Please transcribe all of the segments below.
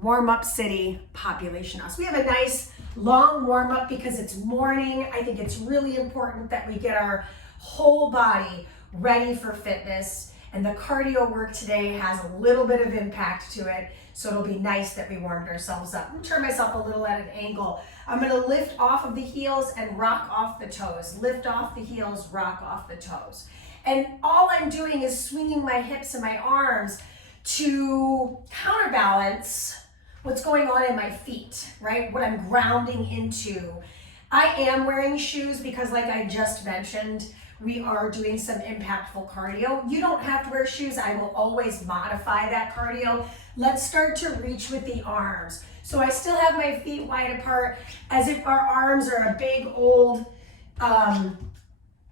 warm-up city population now. So we have a nice long warm-up because it's morning. I think it's really important that we get our whole body ready for fitness, and the cardio work today has a little bit of impact to it, so it'll be nice that we warmed ourselves up. I'm gonna turn myself a little at an angle. I'm gonna lift off of the heels and rock off the toes. Lift off the heels, rock off the toes. And all I'm doing is swinging my hips and my arms to counterbalance what's going on in my feet, right? What I'm grounding into. I am wearing shoes because, like I just mentioned, we are doing some impactful cardio. You don't have to wear shoes. I will always modify that cardio. Let's start to reach with the arms. So I still have my feet wide apart as if our arms are a big old, I'm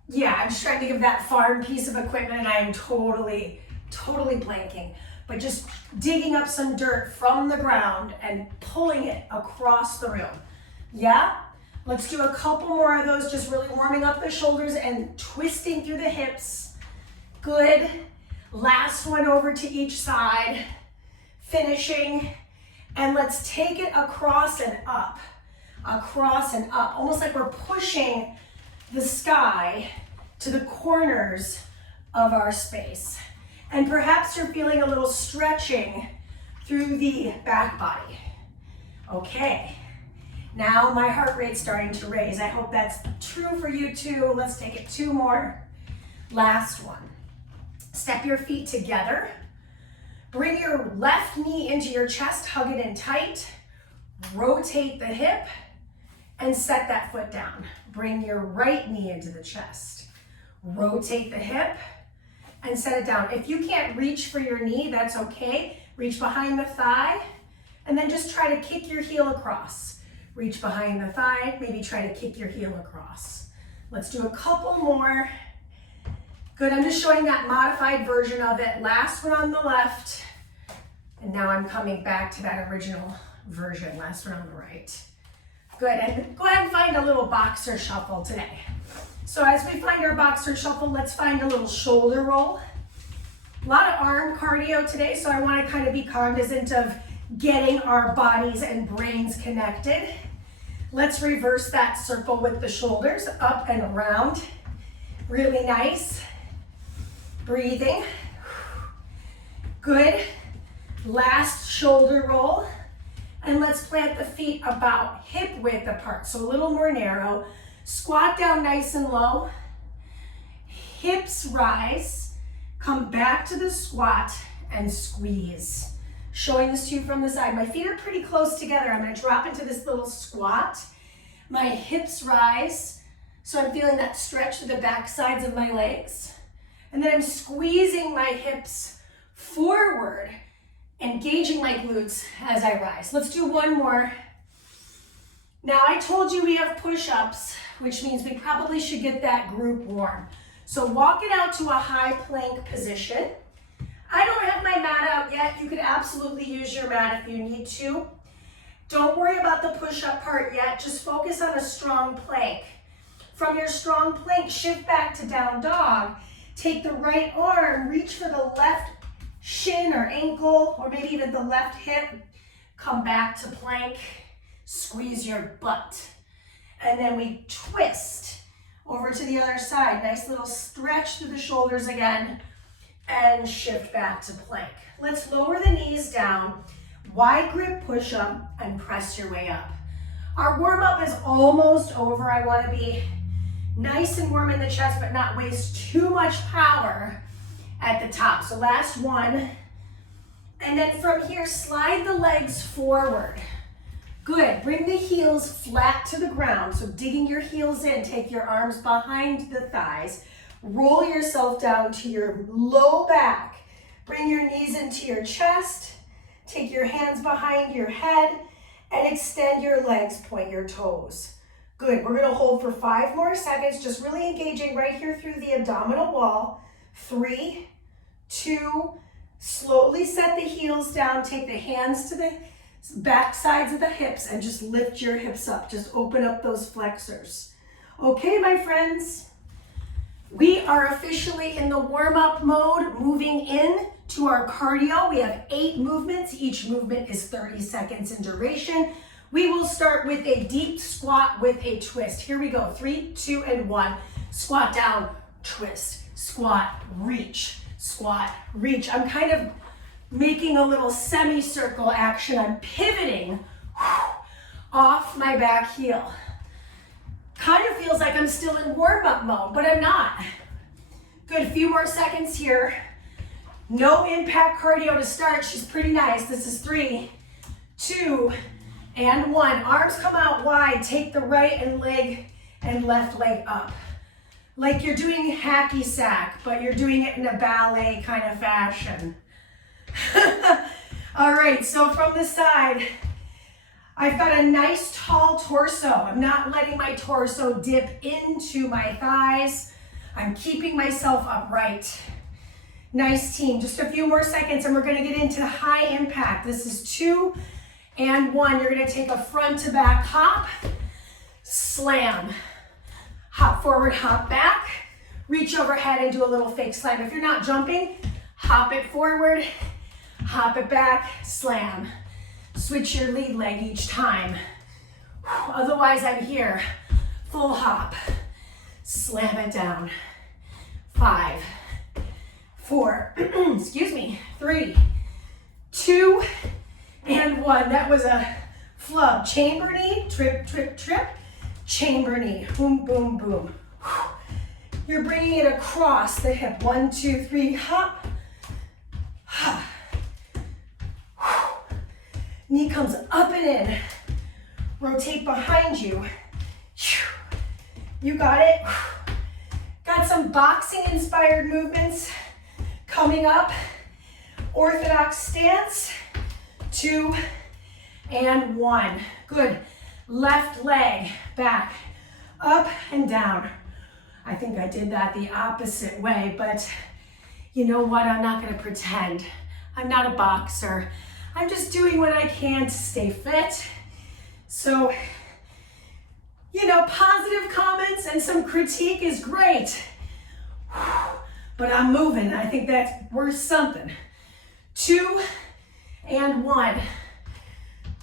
just trying to think of that farm piece of equipment and I am totally blanking. But just digging up some dirt from the ground and pulling it across the room. Yeah? Let's do a couple more of those, just really warming up the shoulders and twisting through the hips. Good. Last one over to each side. Finishing. And let's take it across and up. Across and up. Almost like we're pushing the sky to the corners of our space. And perhaps you're feeling a little stretching through the back body. Okay. Now my heart rate's starting to raise. I hope that's true for you too. Let's take it two more. Last one. Step your feet together. Bring your left knee into your chest, hug it in tight. Rotate the hip and set that foot down. Bring your right knee into the chest. Rotate the hip and set it down. If you can't reach for your knee, that's okay. Reach behind the thigh and then just try to kick your heel across. Reach behind the thigh, maybe try to kick your heel across. Let's do a couple more. Good, I'm just showing that modified version of it. Last one on the left. And now I'm coming back to that original version. Last one on the right. Good, and go ahead and find a little boxer shuffle today. So as we find our boxer shuffle, let's find a little shoulder roll. A lot of arm cardio today, so I want to kind of be cognizant of getting our bodies and brains connected. Let's reverse that circle with the shoulders up and around. Really nice. Breathing. Good. Last shoulder roll. And let's plant the feet about hip width apart, so a little more narrow. Squat down nice and low. Hips rise. Come back to the squat and squeeze. Showing this to you from the side. My feet are pretty close together. I'm going to drop into this little squat. My hips rise. So I'm feeling that stretch through the back sides of my legs. And then I'm squeezing my hips forward, engaging my glutes as I rise. Let's do one more. Now I told you we have push-ups, which means we probably should get that group warm. So walk it out to a high plank position. I don't have my mat out yet. You could absolutely use your mat if you need to. Don't worry about the push-up part yet. Just focus on a strong plank. From your strong plank, shift back to down dog. Take the right arm, reach for the left shin or ankle, or maybe even the left hip. Come back to plank. Squeeze your butt. And then we twist over to the other side. Nice little stretch through the shoulders again. And shift back to plank. Let's lower the knees down, wide grip push-up, and press your way up. Our warm-up is almost over. I want to be nice and warm in the chest, but not waste too much power at the top. So last one. And then from here, slide the legs forward. Good. Bring the heels flat to the ground. So digging your heels in, take your arms behind the thighs. Roll yourself down to your low back. Bring your knees into your chest. Take your hands behind your head and extend your legs, point your toes. Good, we're gonna hold for 5 more seconds, just really engaging right here through the abdominal wall. 3, 2, slowly set the heels down, take the hands to the back sides of the hips and just lift your hips up. Just open up those flexors. Okay, my friends, we are officially in the warm-up mode, moving in to our cardio. We have 8 movements. Each movement is 30 seconds in duration. We will start with a deep squat with a twist. Here we go. 3, 2, and 1. Squat down, twist, squat, reach, squat, reach. I'm kind of making a little semicircle action. I'm pivoting off my back heel. Kind of feels like I'm still in warm-up mode, but I'm not. Good, a few more seconds here. No impact cardio to start. She's pretty nice. This is 3, 2, and 1. Arms come out wide. Take the right and left leg up. Like you're doing hacky sack, but you're doing it in a ballet kind of fashion. All right, so from the side, I've got a nice tall torso. I'm not letting my torso dip into my thighs. I'm keeping myself upright. Nice team. Just a few more seconds and we're gonna get into high impact. This is 2 and 1. You're gonna take a front to back hop, slam, hop forward, hop back, reach overhead and do a little fake slam. If you're not jumping, hop it forward, hop it back, slam. Switch your lead leg each time. Otherwise, I'm here. Full hop. Slam it down. 5, 4, excuse me, 3, 2, and 1. That was a flub. Chamber knee, trip, trip, trip. Chamber knee, boom, boom, boom. You're bringing it across the hip. 1, 2, 3, hop. Knee comes up and in. Rotate behind you. You got it. Got some boxing inspired movements coming up. Orthodox stance. 2 and 1. Good. Left leg back, up and down. I think I did that the opposite way, but you know what? I'm not going to pretend. I'm not a boxer. I'm just doing what I can to stay fit. So, you know, positive comments and some critique is great, but I'm moving. I think that's worth something. 2 and 1.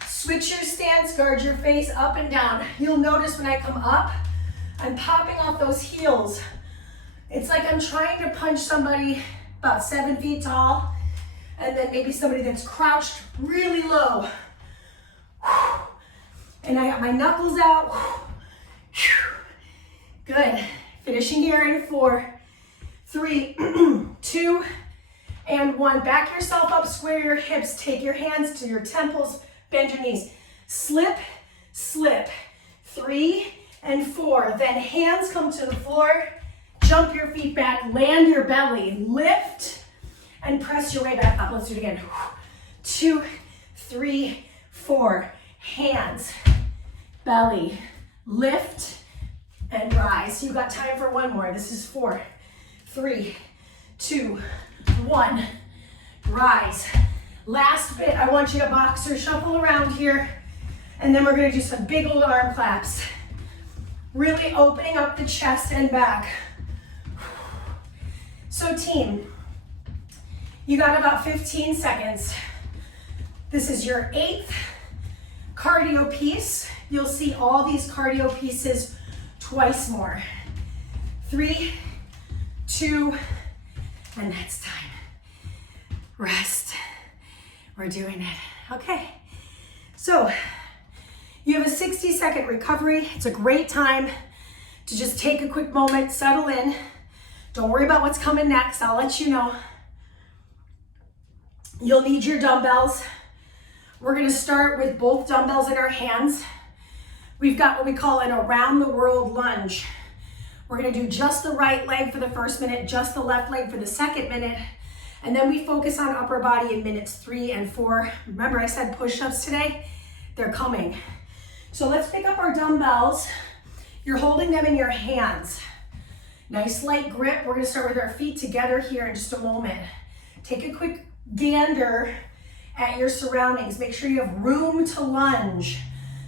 Switch your stance, guard your face up and down. You'll notice when I come up, I'm popping off those heels. It's like I'm trying to punch somebody about 7 feet tall, and then maybe somebody that's crouched really low. And I got my knuckles out. Good. Finishing here in 4, 3, 2, and 1. Back yourself up, square your hips, take your hands to your temples, bend your knees. Slip, slip. 3 and 4. Then hands come to the floor, jump your feet back, land your belly, lift, and press your way back up. Let's do it again. 2, 3, 4. Hands, belly, lift, and rise. You got time for one more. This is 4, 3, 2, 1. Rise. Last bit, I want you to boxer shuffle around here, and then we're gonna do some big old arm claps. Really opening up the chest and back. So team, you got about 15 seconds. This is your 8th cardio piece. You'll see all these cardio pieces twice more. 3, 2, and that's time. Rest. We're doing it. Okay. So you have a 60-second recovery. It's a great time to just take a quick moment, settle in. Don't worry about what's coming next. I'll let you know. You'll need your dumbbells. We're gonna start with both dumbbells in our hands. We've got what we call an around the world lunge. We're gonna do just the right leg for the first minute, just the left leg for the second minute, and then we focus on upper body in minutes 3 and 4. Remember I said push-ups today? They're coming. So let's pick up our dumbbells. You're holding them in your hands. Nice light grip. We're gonna start with our feet together here in just a moment. Take a quick gander at your surroundings. Make sure you have room to lunge.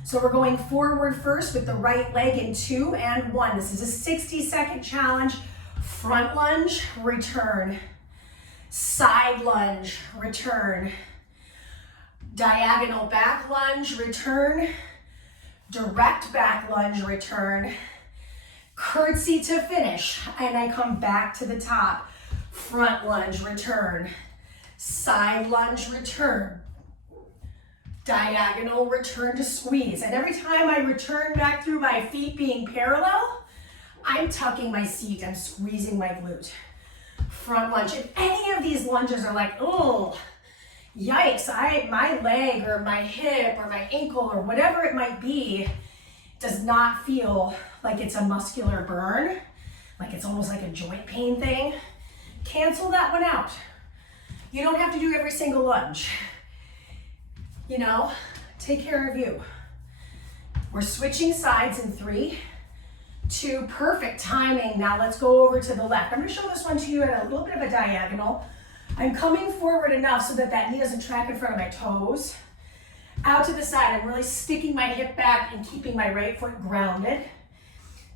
So we're going forward first with the right leg in 2 and 1. This is a 60-second challenge. Front lunge, return. Side lunge, return. Diagonal back lunge, return. Direct back lunge, return. Curtsy to finish, and I come back to the top. Front lunge, return. Side lunge, return. Diagonal, return to squeeze. And every time I return back through my feet being parallel, I'm tucking my seat, I'm squeezing my glute. Front lunge. If any of these lunges are like, oh, yikes, my leg or my hip or my ankle or whatever it might be does not feel like it's a muscular burn, like it's almost like a joint pain thing, cancel that one out. You don't have to do every single lunge. You know, take care of you. We're switching sides in 3, 2, perfect timing. Now let's go over to the left. I'm gonna show this one to you at a little bit of a diagonal. I'm coming forward enough so that that knee doesn't track in front of my toes. Out to the side, I'm really sticking my hip back and keeping my right foot grounded.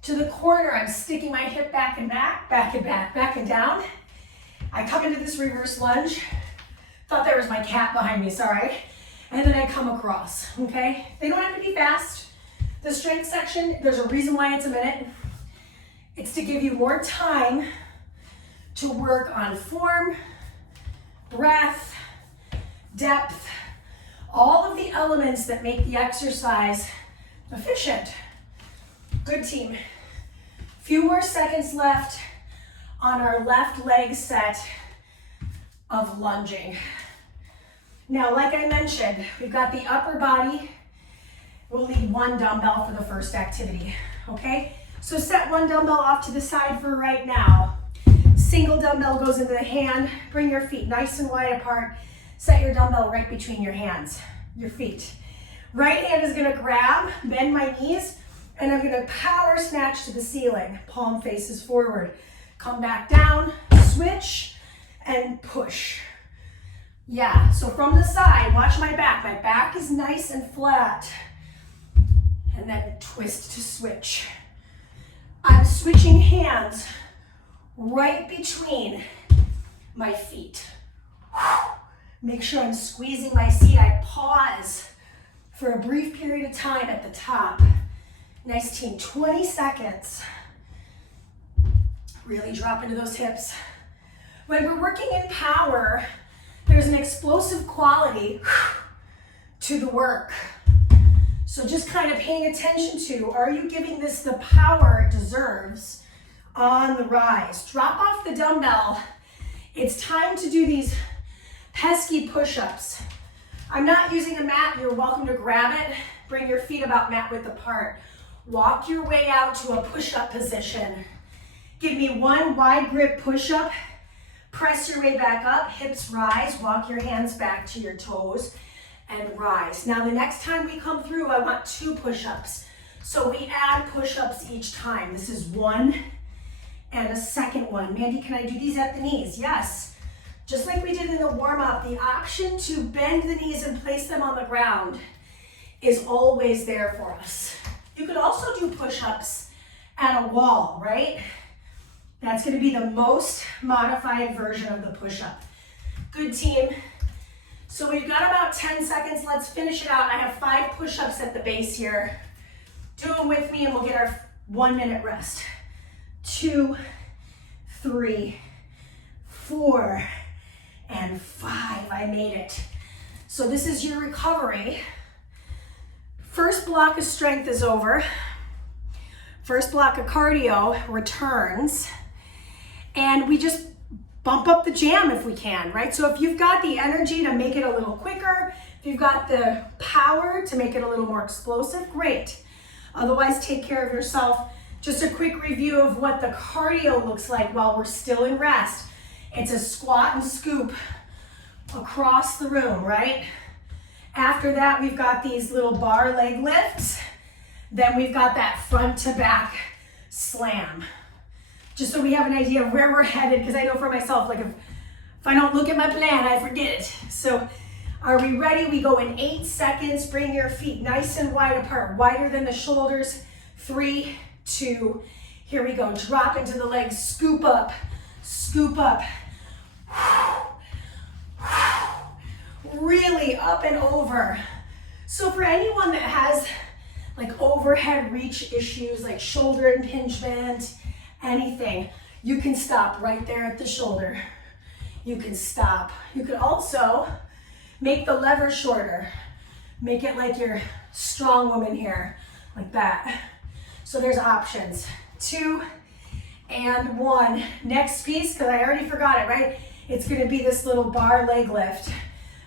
To the corner, I'm sticking my hip back and back, back and back, back and down. I come into this reverse lunge. Thought there was my cat behind me, sorry. And then I come across, okay? They don't have to be fast. The strength section, there's a reason why it's a minute. It's to give you more time to work on form, breath, depth, all of the elements that make the exercise efficient. Good team. Few more seconds left on our left leg set of lunging. Now, like I mentioned, we've got the upper body. We'll leave one dumbbell for the first activity, okay? So set one dumbbell off to the side for right now. Single dumbbell goes into the hand. Bring your feet nice and wide apart. Set your dumbbell right between your hands, your feet. Right hand is gonna grab, bend my knees, and I'm gonna power snatch to the ceiling. Palm faces forward. Come back down, switch, and push. Yeah, so from the side, watch my back. My back is nice and flat. And then twist to switch. I'm switching hands right between my feet. Make sure I'm squeezing my seat. I pause for a brief period of time at the top. Nice team, 20 seconds. Really drop into those hips. When we're working in power, there's an explosive quality to the work. So just kind of paying attention to, are you giving this the power it deserves on the rise? Drop off the dumbbell. It's time to do these pesky push-ups. I'm not using a mat. You're welcome to grab it. Bring your feet about mat width apart. Walk your way out to a push-up position. Give me one wide grip push-up. Press your way back up, hips rise, walk your hands back to your toes and rise. Now the next time we come through, I want 2 push-ups. So we add push-ups each time. This is 1 and a second one. Mandy, can I do these at the knees? Yes. Just like we did in the warm-up, the option to bend the knees and place them on the ground is always there for us. You could also do push-ups at a wall, right? That's gonna be the most modified version of the push-up. Good team. So we've got about 10 seconds. Let's finish it out. I have 5 push-ups at the base here. Do them with me and we'll get our 1 minute rest. 2, 3, 4, and 5. I made it. So this is your recovery. First block of strength is over. First block of cardio returns. And we just bump up the jam if we can, right? So if you've got the energy to make it a little quicker, if you've got the power to make it a little more explosive, great. Otherwise, take care of yourself. Just a quick review of what the cardio looks like while we're still in rest. It's a squat and scoop across the room, right? After that, we've got these little bar leg lifts. Then we've got that front to back slam. Just so we have an idea of where we're headed, because I know for myself, like if I don't look at my plan, I forget it. So are we ready? We go in 8 seconds. Bring your feet nice and wide apart, wider than the shoulders. 3, 2, here we go. Drop into the legs, scoop up, scoop up. really up and over. So for anyone that has like overhead reach issues, like shoulder impingement, anything, you can stop right there at the shoulder. You can stop. You could also make the lever shorter. Make it like you're strong woman here, like that. So there's options. 2 and 1. Next piece, because I already forgot it, right? It's gonna be this little bar leg lift.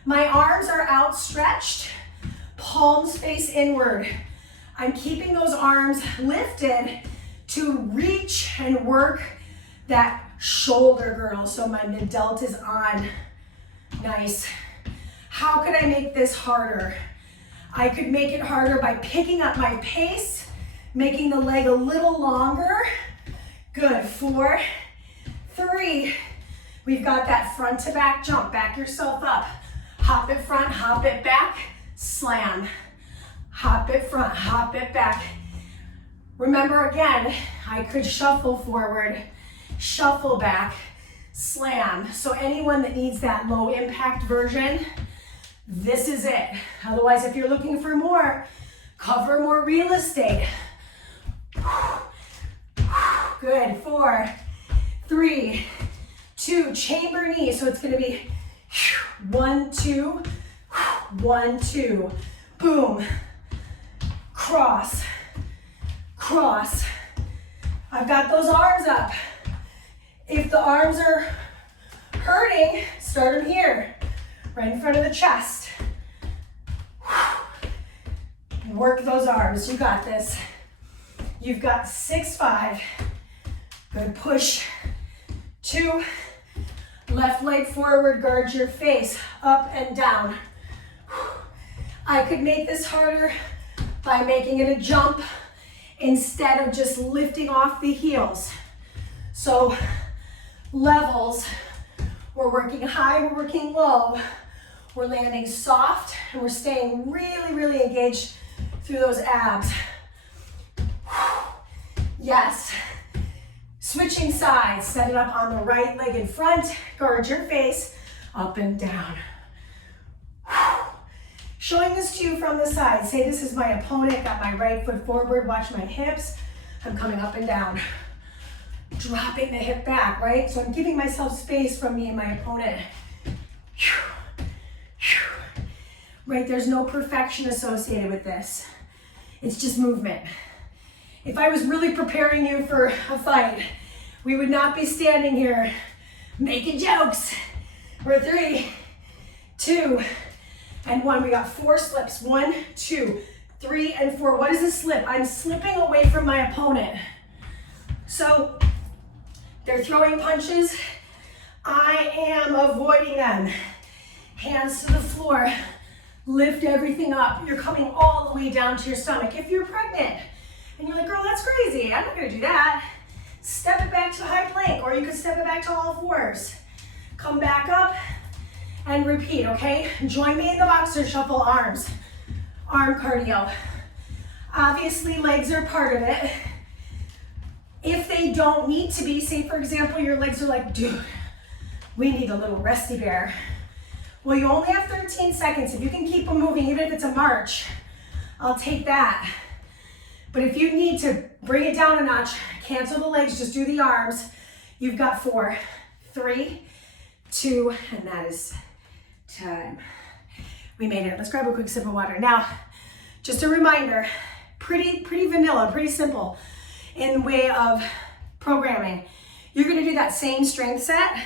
My arms are outstretched, palms face inward. I'm keeping those arms lifted to reach and work that shoulder girdle. So my mid delt is on. Nice. How could I make this harder? I could make it harder by picking up my pace, making the leg a little longer. Good. 4, 3. We've got that front to back jump. Back yourself up. Hop it front, hop it back, slam. Hop it front, hop it back. Remember again, I could shuffle forward, shuffle back, slam. So anyone that needs that low impact version, this is it. Otherwise, if you're looking for more, cover more real estate. Good. 4, 3, 2, chamber knee. So it's gonna be 1, 2, 1, 2, boom. Cross, cross. I've got those arms up. If the arms are hurting, start them here, right in front of the chest. Work those arms, you got this. You've got 6, 5. Good, push. 2, left leg forward, guard your face, up and down. I could make this harder by making it a jump instead of just lifting off the heels. So levels, we're working high, we're working low, we're landing soft, and we're staying really, really engaged through those abs. Yes. Switching sides, set it up on the right leg in front, guard your face, up and down. Showing this to you from the side. Say this is my opponent, got my right foot forward, watch my hips. I'm coming up and down. Dropping the hip back, right? So I'm giving myself space from me and my opponent. Right, there's no perfection associated with this. It's just movement. If I was really preparing you for a fight, we would not be standing here making jokes. We're 3, 2, and 1. We got 4 slips. 1, 2, 3, and 4. What is a slip? I'm slipping away from my opponent. So they're throwing punches. I am avoiding them. Hands to the floor. Lift everything up. You're coming all the way down to your stomach. If you're pregnant and you're like, girl, that's crazy, I'm not gonna do that. Step it back to a high plank, or you can step it back to all 4s. Come back up and repeat, okay? Join me in the boxer shuffle arms. Arm cardio. Obviously, legs are part of it. If they don't need to be, say for example, your legs are like, dude, we need a little resty bear. Well, you only have 13 seconds. If you can keep them moving, even if it's a march, I'll take that. But if you need to bring it down a notch, cancel the legs, just do the arms. You've got 4, 3, 2, and that is time. We made it. Let's grab a quick sip of water. Now, just a reminder, pretty vanilla, pretty simple in the way of programming. You're gonna do that same strength set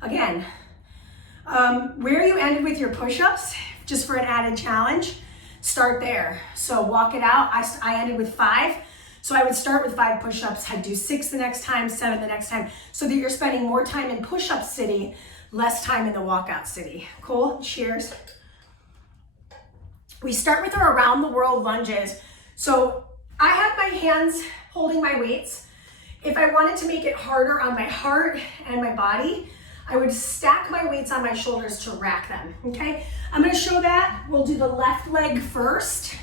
again. Where you ended with your push-ups, just for an added challenge, start there. So walk it out. I ended with 5. So I would start with 5 push-ups. I'd do 6 the next time, 7 the next time, so that you're spending more time in push-up city, less time in the walkout city. Cool? Cheers. We start with our around the world lunges. So I have my hands holding my weights. If I wanted to make it harder on my heart and my body, I would stack my weights on my shoulders to rack them, okay? I'm gonna show that. We'll do the left leg first.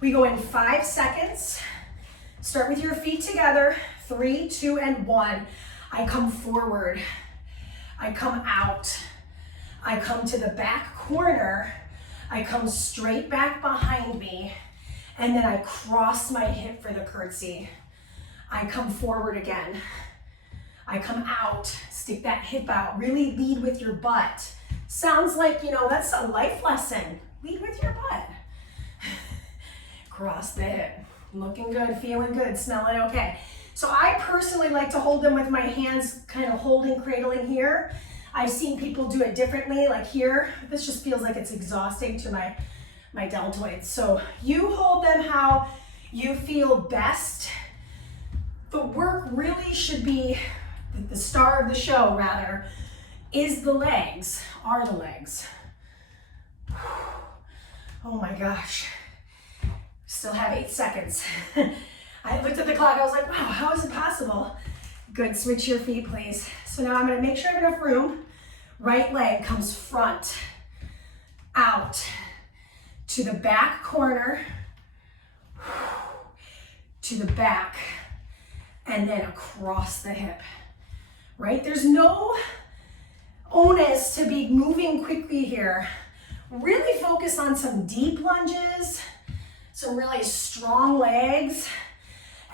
We go in 5 seconds. Start with your feet together. 3, 2, and 1. I come forward. I come out. I come to the back corner, I come straight back behind me, and then I cross my hip for the curtsy. I come forward again. I come out, stick that hip out, really lead with your butt. Sounds like, you know, that's a life lesson. Lead with your butt. Cross the hip. Looking good, feeling good, smelling okay. So I personally like to hold them with my hands kind of holding, cradling here. I've seen people do it differently, like here. This just feels like it's exhausting to my deltoids. So you hold them how you feel best. The work really should be, the star of the show rather, is the legs, are the legs. Oh my gosh. Still have 8 seconds. I looked at the clock, I was like, wow, how is it possible? Good, switch your feet, please. So now I'm gonna make sure I have enough room. Right leg comes front, out, to the back corner, to the back, and then across the hip, right? There's no onus to be moving quickly here. Really focus on some deep lunges, some really strong legs,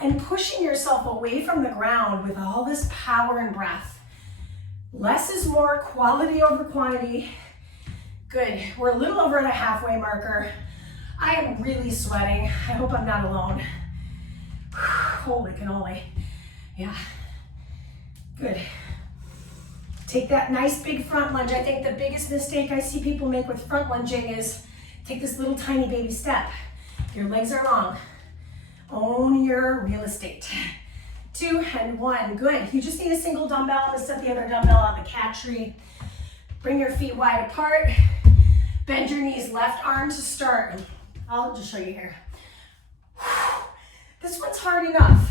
and pushing yourself away from the ground with all this power and breath. Less is more, quality over quantity. Good, we're a little over the halfway marker. I am really sweating. I hope I'm not alone. Holy cannoli. Yeah, good. Take that nice big front lunge. I think the biggest mistake I see people make with front lunging is take this little tiny baby step. Your legs are long. Own your real estate. 2 and 1, good. You just need a single dumbbell. I'm gonna set the other dumbbell on the cat tree. Bring your feet wide apart. Bend your knees, left arm to start. I'll just show you here. This one's hard enough.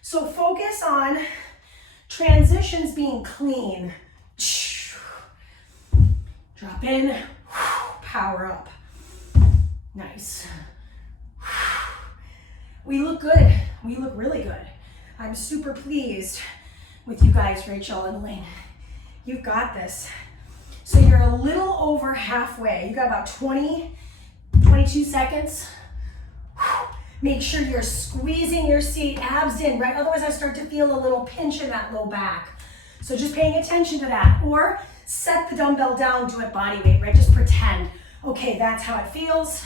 So focus on transitions being clean. Drop in, power up. Nice. We look good. We look really good. I'm super pleased with you guys, Rachel and Elaine. You've got this. So you're a little over halfway. You got about 20, 22 seconds. Make sure you're squeezing your seat, abs in, right? Otherwise I start to feel a little pinch in that low back. So just paying attention to that. Or set the dumbbell down, do it body weight, right? Just pretend, okay, that's how it feels.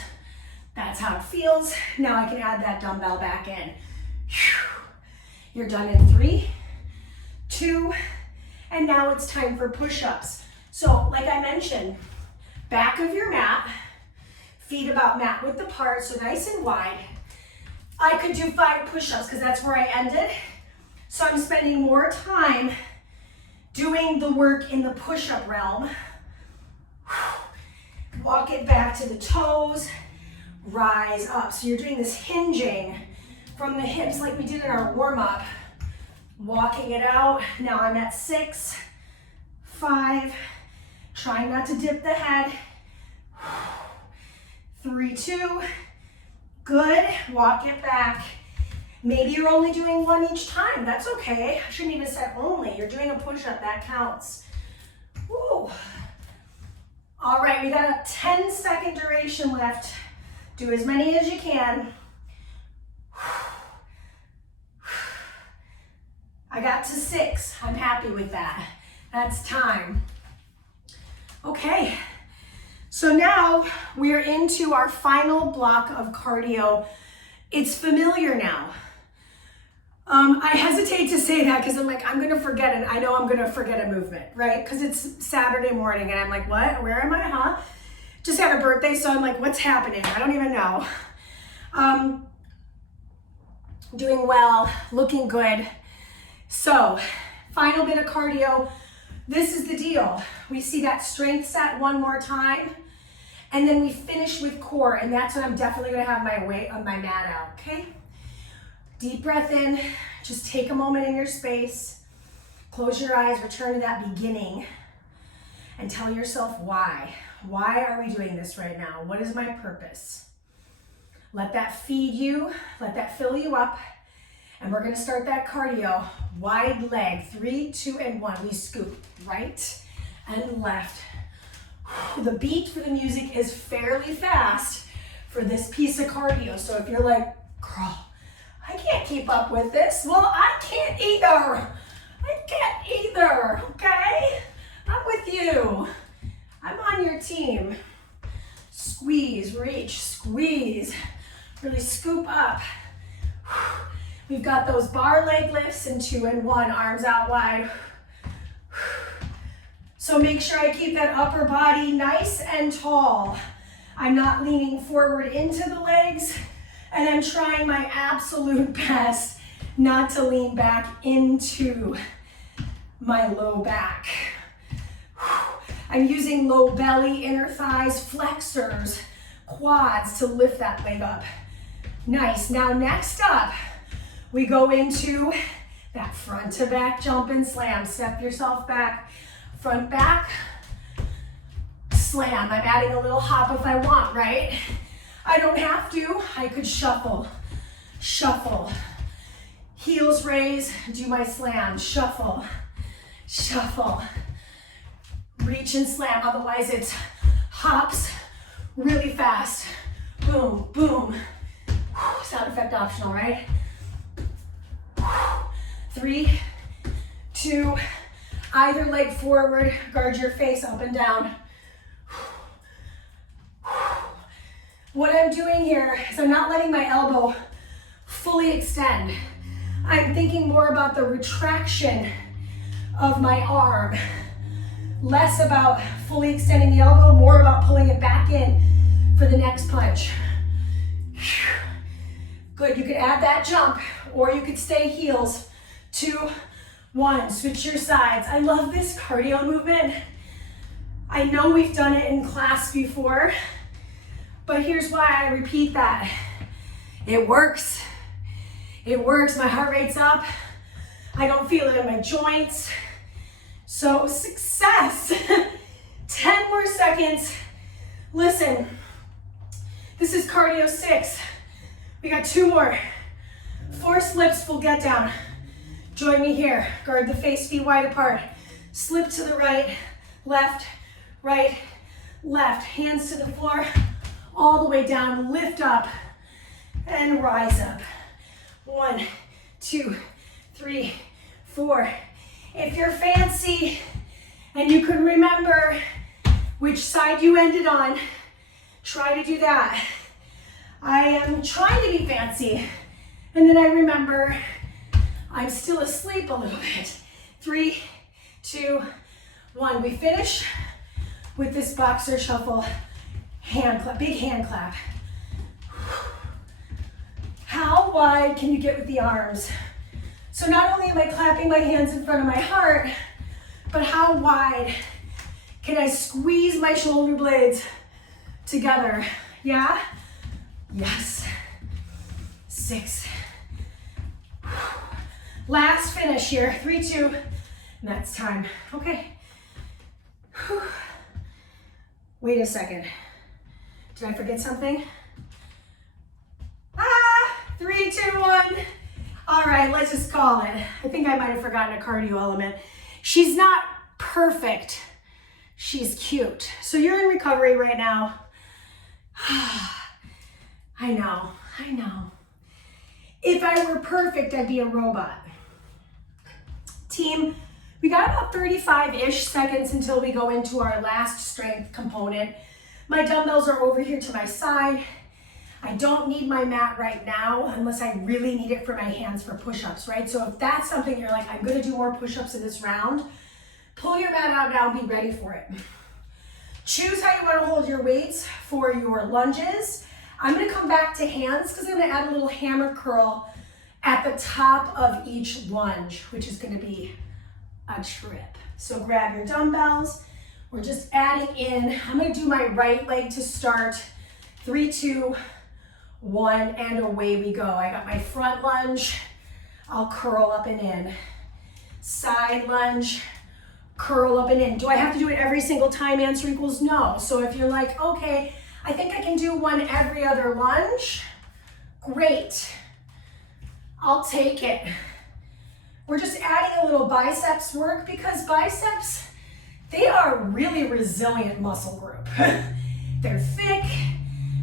That's how it feels. Now I can add that dumbbell back in. You're done in 3, 2, and now it's time for push-ups. So like I mentioned, back of your mat, feet about mat width apart, so nice and wide. I could do 5 push-ups because that's where I ended. So I'm spending more time doing the work in the push-up realm. Walk it back to the toes, rise up. So you're doing this hinging from the hips like we did in our warm-up. Walking it out. Now I'm at 6, 5, trying not to dip the head. 3, 2, good. Walk it back. Maybe you're only doing 1 each time. That's okay. I shouldn't even say only. You're doing a push-up. That counts. Woo. All right, we got a 10-second duration left. Do as many as you can. I got to 6. I'm happy with that. That's time. Okay, so now we're into our final block of cardio. It's familiar now. I hesitate to say that because I'm like, I'm gonna forget it. I know I'm gonna forget a movement, right? Because it's Saturday morning and I'm like, what? Where am I, huh? Just had a birthday, so I'm like, what's happening? I don't even know. Doing well, looking good. So, final bit of cardio. This is the deal. We see that strength set one more time, and then we finish with core, and that's when I'm definitely gonna have my weight on my mat out, okay? Deep breath in, just take a moment in your space, close your eyes, return to that beginning, and tell yourself why. Why are we doing this right now? What is my purpose? Let that feed you, let that fill you up, and we're gonna start that cardio. Wide leg, 3, 2, and 1. We scoop right and left, The beat for the music is fairly fast for this piece of cardio. So if you're like, girl, I can't keep up with this. Well, I can't either. I can't either, okay? I'm with you. I'm on your team. Squeeze, reach, squeeze. Really scoop up. We've got those bar leg lifts in 2 and 1, arms out wide. So make sure I keep that upper body nice and tall. I'm not leaning forward into the legs, and I'm trying my absolute best not to lean back into my low back. I'm using low belly, inner thighs, flexors, quads to lift that leg up. Nice. Now next up, we go into that front to back jump and slam. Step yourself back, front back, slam. I'm adding a little hop if I want, right? I don't have to. I could shuffle, shuffle. Heels raise, do my slam, shuffle, shuffle. Reach and slam, otherwise it's hops really fast. Boom, boom. Sound effect optional, right? 3, 2, either leg forward, guard your face up and down. What I'm doing here is I'm not letting my elbow fully extend. I'm thinking more about the retraction of my arm. Less about fully extending the elbow, more about pulling it back in for the next punch. Good, you could add that jump, or you could stay heels. 2, 1, switch your sides. I love this cardio movement. I know we've done it in class before, but here's why I repeat that. It works. It works, my heart rate's up. I don't feel it in my joints. So success. 10 more seconds. Listen, this is cardio 6. We got 2 more. 4 slips, full get down. Join me here. Guard the face, feet wide apart. Slip to the right, left, left. Hands to the floor, all the way down. Lift up and rise up. 1, 2, 3, 4. If you're fancy and you can remember which side you ended on, try to do that. I am trying to be fancy, and then I remember I'm still asleep a little bit. 3, 2, 1. We finish with this boxer shuffle hand clap, big hand clap. How wide can you get with the arms? So not only am I clapping my hands in front of my heart, but how wide can I squeeze my shoulder blades together? Yeah? Yes. 6. Last finish here. 3, 2, and that's time. Okay. Wait a second. Did I forget something? 3, 2, 1. All right, let's just call it. I think I might have forgotten a cardio element. She's not perfect. She's cute. So you're in recovery right now. I know. If I were perfect, I'd be a robot. Team, we got about 35-ish seconds until we go into our last strength component. My dumbbells are over here to my side. I don't need my mat right now unless I really need it for my hands for push-ups, right? So if that's something you're like, I'm gonna do more push-ups in this round, pull your mat out now and be ready for it. Choose how you wanna hold your weights for your lunges. I'm gonna come back to hands because I'm gonna add a little hammer curl at the top of each lunge, which is gonna be a trip. So grab your dumbbells. We're just adding in, I'm gonna do my right leg to start. 3, 2, 1, and away we go. I got my front lunge. I'll curl up and in. Side lunge, curl up and in. Do I have to do it every single time? Answer equals no. So if you're like, okay, I think I can do one every other lunge, great. I'll take it. We're just adding a little biceps work because biceps, they are a really resilient muscle group. They're thick,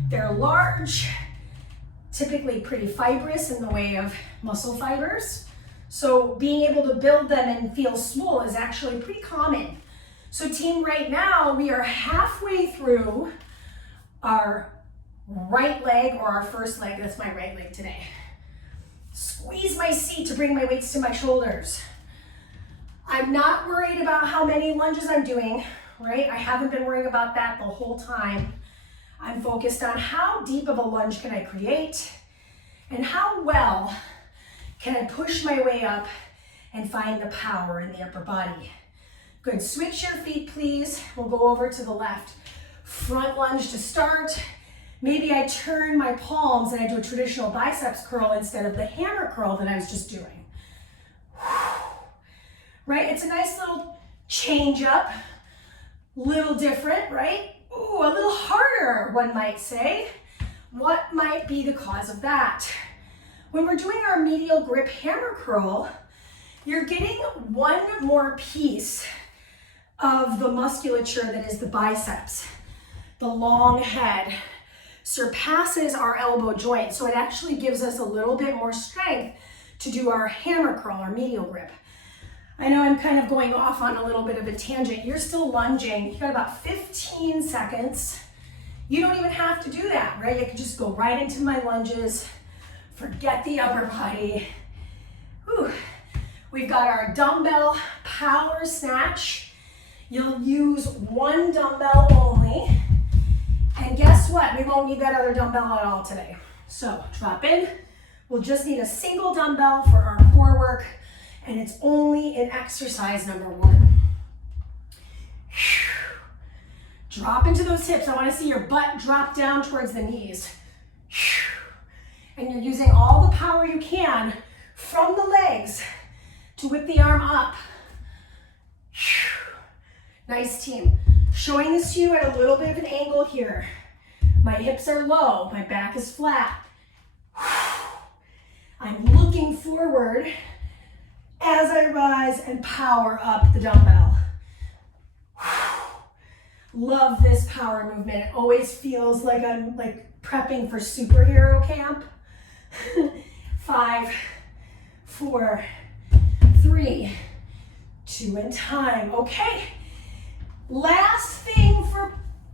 they're large, typically pretty fibrous in the way of muscle fibers. So being able to build them and feel swole is actually pretty common. So team, right now we are halfway through our right leg, or our first leg. That's my right leg today. Squeeze my seat to bring my weights to my shoulders. I'm not worried about how many lunges I'm doing, right? I haven't been worrying about that the whole time. I'm focused on how deep of a lunge can I create and how well can I push my way up and find the power in the upper body. Good, switch your feet please. We'll go over to the left. Front lunge to start. Maybe I turn my palms and I do a traditional biceps curl instead of the hammer curl that I was just doing. Right, it's a nice little change up, little different, right? Ooh, a little harder, one might say. What might be the cause of that? When we're doing our medial grip hammer curl, you're getting one more piece of the musculature that is the biceps. The long head surpasses our elbow joint, so it actually gives us a little bit more strength to do our hammer curl, our medial grip. I know I'm kind of going off on a little bit of a tangent. You're still lunging. You got about 15 seconds. You don't even have to do that, right? You can just go right into my lunges. Forget the upper body. Whew. We've got our dumbbell power snatch. You'll use one dumbbell only. And guess what? We won't need that other dumbbell at all today. So drop in. We'll just need a single dumbbell for our core work. And it's only in exercise number 1. Drop into those hips. I want to see your butt drop down towards the knees. And you're using all the power you can from the legs to whip the arm up. Nice team. Showing this to you at a little bit of an angle here. My hips are low, my back is flat. I'm looking forward as I rise and power up the dumbbell. Love this power movement. It always feels like I'm prepping for superhero camp. 5, 4, 3, 2, and time. Okay. Last thing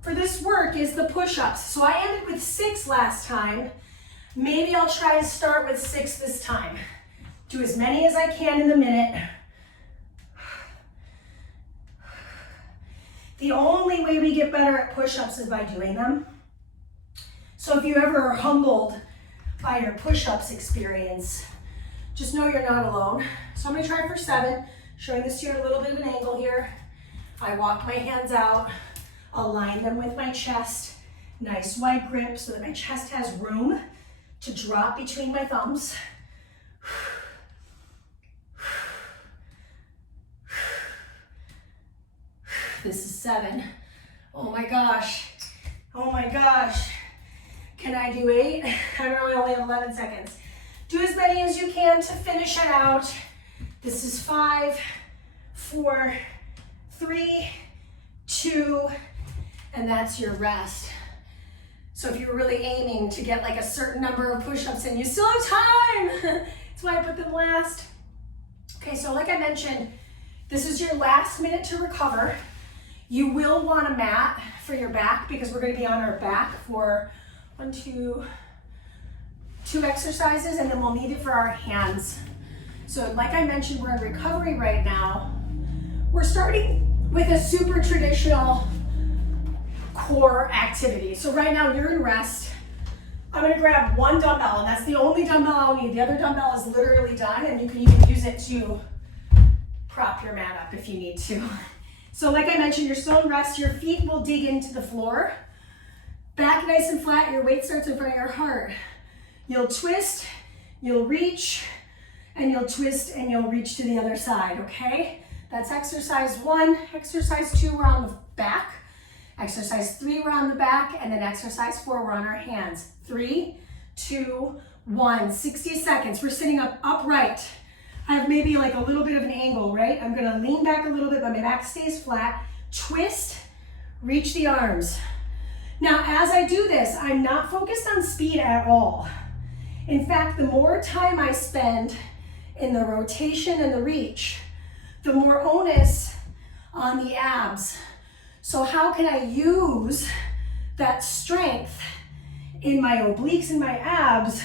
for this work is the push-ups. So I ended with 6 last time. Maybe I'll try to start with 6 this time. Do as many as I can in the minute. The only way we get better at push-ups is by doing them. So if you ever are humbled by your push-ups experience, just know you're not alone. So I'm gonna try for 7, showing this to you at a little bit of an angle here. I walk my hands out, align them with my chest, nice wide grip so that my chest has room to drop between my thumbs. This is 7. Oh my gosh. Oh my gosh. Can I do 8? I really only have 11 seconds. Do as many as you can to finish it out. This is 5, 4, 3, 2, and that's your rest. So if you're really aiming to get like a certain number of push-ups in, you still have time. That's why I put them last. Okay, so like I mentioned, this is your last minute to recover. You will want a mat for your back because we're going to be on our back for 2 exercises, and then we'll need it for our hands. So like I mentioned, we're in recovery right now. We're starting with a super traditional core activity. So right now you're in rest. I'm going to grab one dumbbell, and that's the only dumbbell I'll need. The other dumbbell is literally done, and you can even use it to prop your mat up if you need to. So like I mentioned, you're still in rest. Your feet will dig into the floor. Back nice and flat. Your weight starts in front of your heart. You'll twist, you'll reach, and you'll twist and you'll reach to the other side, okay? That's exercise 1. Exercise 2, we're on the back. Exercise 3, we're on the back. And then exercise 4, we're on our hands. 3, 2, 1. 60 seconds. We're sitting up upright. I have maybe like a little bit of an angle, right? I'm gonna lean back a little bit, but my back stays flat. twist, reach the arms. Now, as I do this, I'm not focused on speed at all. In fact, the more time I spend in the rotation and the reach, the more onus on the abs. So how can I use that strength in my obliques and my abs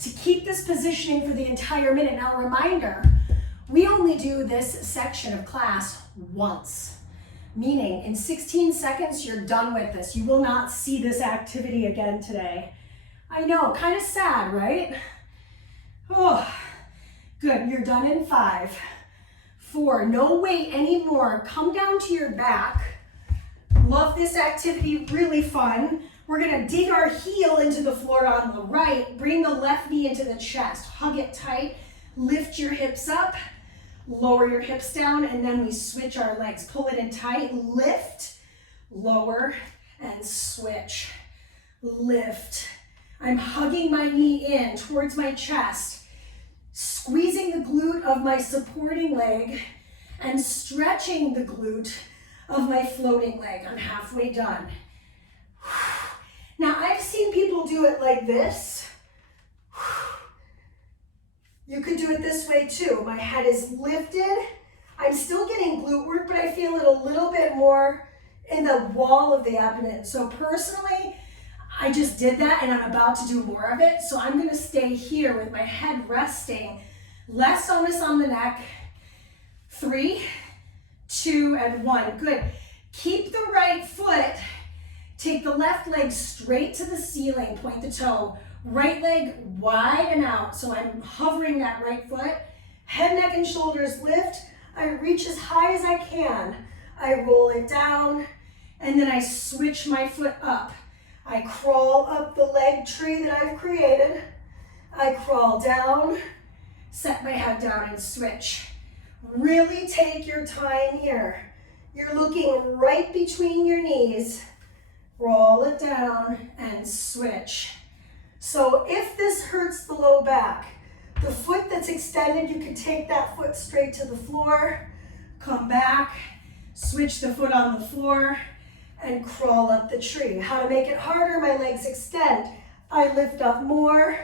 to keep this positioning for the entire minute? Now, a reminder, we only do this section of class once, meaning in 16 seconds, you're done with this. You will not see this activity again today. I know, kind of sad, right? Oh, good, you're done in 5, 4, no weight anymore. Come down to your back. Love this activity, really fun. We're gonna dig our heel into the floor on the right, bring the left knee into the chest, hug it tight, lift your hips up, lower your hips down, and then we switch our legs. Pull it in tight, lift, lower, and switch. Lift. I'm hugging my knee in towards my chest, squeezing the glute of my supporting leg, and stretching the glute of my floating leg. I'm halfway done. Now, I've seen people do it like this. You could do it this way too. My head is lifted. I'm still getting glute work, but I feel it a little bit more in the wall of the abdomen. So personally, I just did that and I'm about to do more of it. So I'm gonna stay here with my head resting, less onus on the neck. 3, 2, and 1. Good. Keep the right foot. Take the left leg straight to the ceiling, point the toe. Right leg wide and out. So I'm hovering that right foot. Head, neck, and shoulders lift. I reach as high as I can. I roll it down, and then I switch my foot up. I crawl up the leg tree that I've created. I crawl down, set my head down, and switch. Really take your time here. You're looking right between your knees. Roll it down and switch. So if this hurts the low back, the foot that's extended, you can take that foot straight to the floor, come back, switch the foot on the floor, and crawl up the tree. How to make it harder, my legs extend. I lift up more,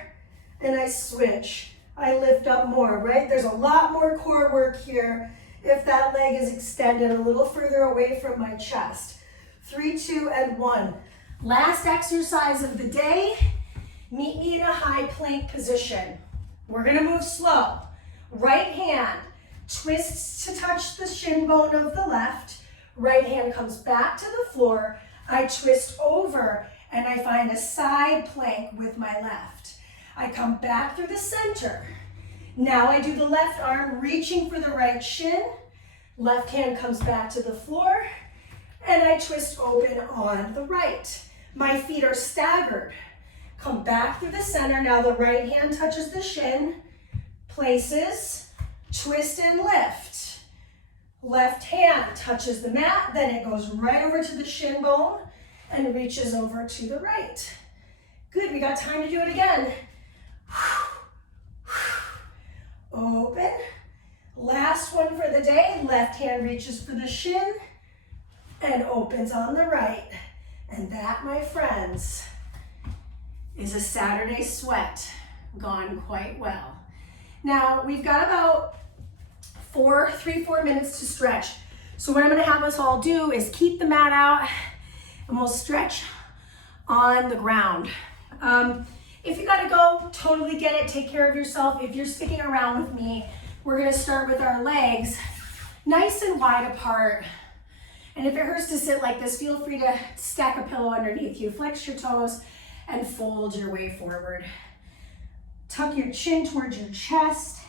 and I switch. I lift up more, right? There's a lot more core work here if that leg is extended a little further away from my chest. 3, 2, and 1. Last exercise of the day. Meet me in a high plank position. We're gonna move slow. Right hand twists to touch the shin bone of the left. Right hand comes back to the floor. I twist over and I find a side plank with my left. I come back through the center. Now I do the left arm reaching for the right shin. Left hand comes back to the floor and I twist open on the right. My feet are staggered. Come back through the center. Now the right hand touches the shin, places, twist and lift. Left hand touches the mat, then it goes right over to the shin bone and reaches over to the right. Good, we got time to do it again. Open. Last one for the day. Left hand reaches for the shin and opens on the right. And that, my friends, is a Saturday sweat gone quite well. Now, we've got about 3-4 minutes to stretch. So what I'm gonna have us all do is keep the mat out and we'll stretch on the ground. If you gotta go, totally get it, take care of yourself. If you're sticking around with me, we're gonna start with our legs nice and wide apart. And if it hurts to sit like this, feel free to stack a pillow underneath you. Flex your toes and fold your way forward. Tuck your chin towards your chest.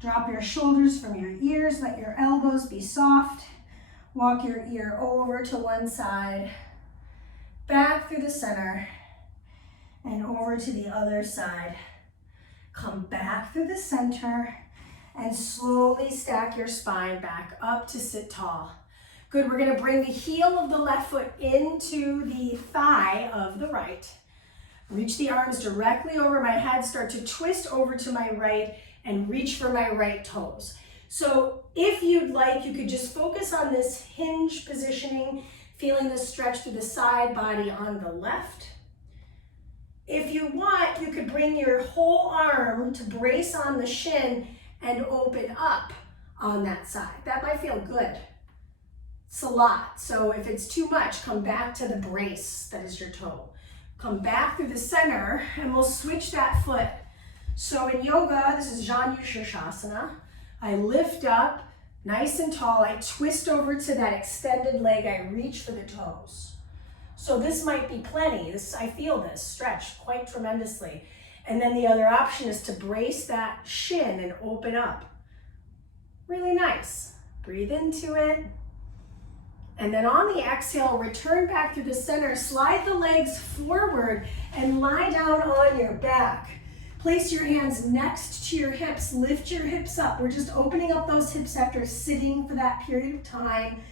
Drop your shoulders from your ears. Let your elbows be soft. Walk your ear over to one side, back through the center, and over to the other side. Come back through the center and slowly stack your spine back up to sit tall. Good, we're gonna bring the heel of the left foot into the thigh of the right. Reach the arms directly over my head, start to twist over to my right and reach for my right toes. So if you'd like, you could just focus on this hinge positioning, feeling the stretch through the side body on the left. If you want, you could bring your whole arm to brace on the shin and open up on that side. That might feel good. It's a lot. So if it's too much, come back to the brace that is your toe. Come back through the center and we'll switch that foot. So in yoga, this is Janu Shirshasana. I lift up nice and tall. I twist over to that extended leg. I reach for the toes. So this might be plenty. I feel this stretch quite tremendously. And then the other option is to brace that shin and open up. Really nice. Breathe into it. And then on the exhale, return back through the center, slide the legs forward and lie down on your back. Place your hands next to your hips, lift your hips up. We're just opening up those hips after sitting for that period of time.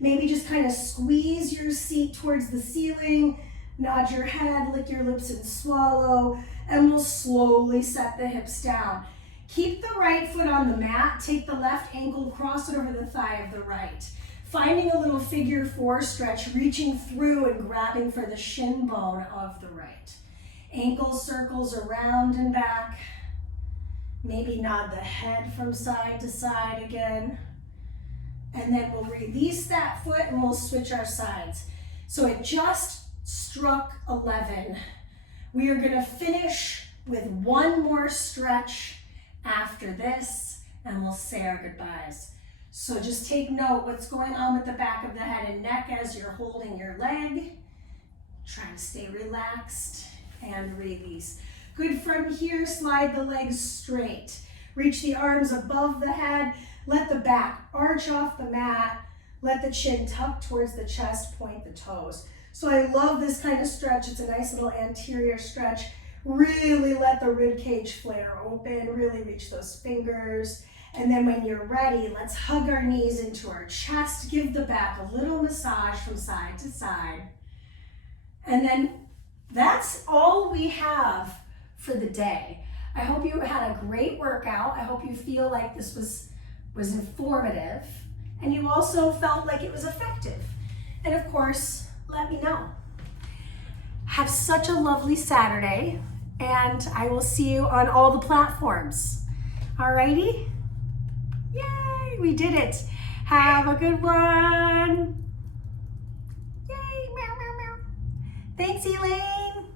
Maybe just kind of squeeze your seat towards the ceiling, nod your head, lick your lips and swallow, and we'll slowly set the hips down. Keep the right foot on the mat, take the left ankle, cross it over the thigh of the right. Finding a little figure 4 stretch, reaching through and grabbing for the shin bone of the right. Ankle circles around and back. Maybe nod the head from side to side again. And then we'll release that foot and we'll switch our sides. So it just struck 11. We are gonna finish with one more stretch after this and we'll say our goodbyes. So just take note what's going on with the back of the head and neck as you're holding your leg. Try to stay relaxed and release. Good. From here, slide the legs straight. Reach the arms above the head. Let the back arch off the mat. Let the chin tuck towards the chest, point the toes. So I love this kind of stretch. It's a nice little anterior stretch. Really let the rib cage flare open. Really reach those fingers. And then when you're ready, let's hug our knees into our chest. Give the back a little massage from side to side. And then that's all we have for the day. I hope you had a great workout. I hope you feel like this was informative and you also felt like it was effective. And of course, let me know. Have such a lovely Saturday and I will see you on all the platforms. Alrighty? Yay, we did it. Have a good one. Yay, meow, meow, meow. Thanks, Elaine.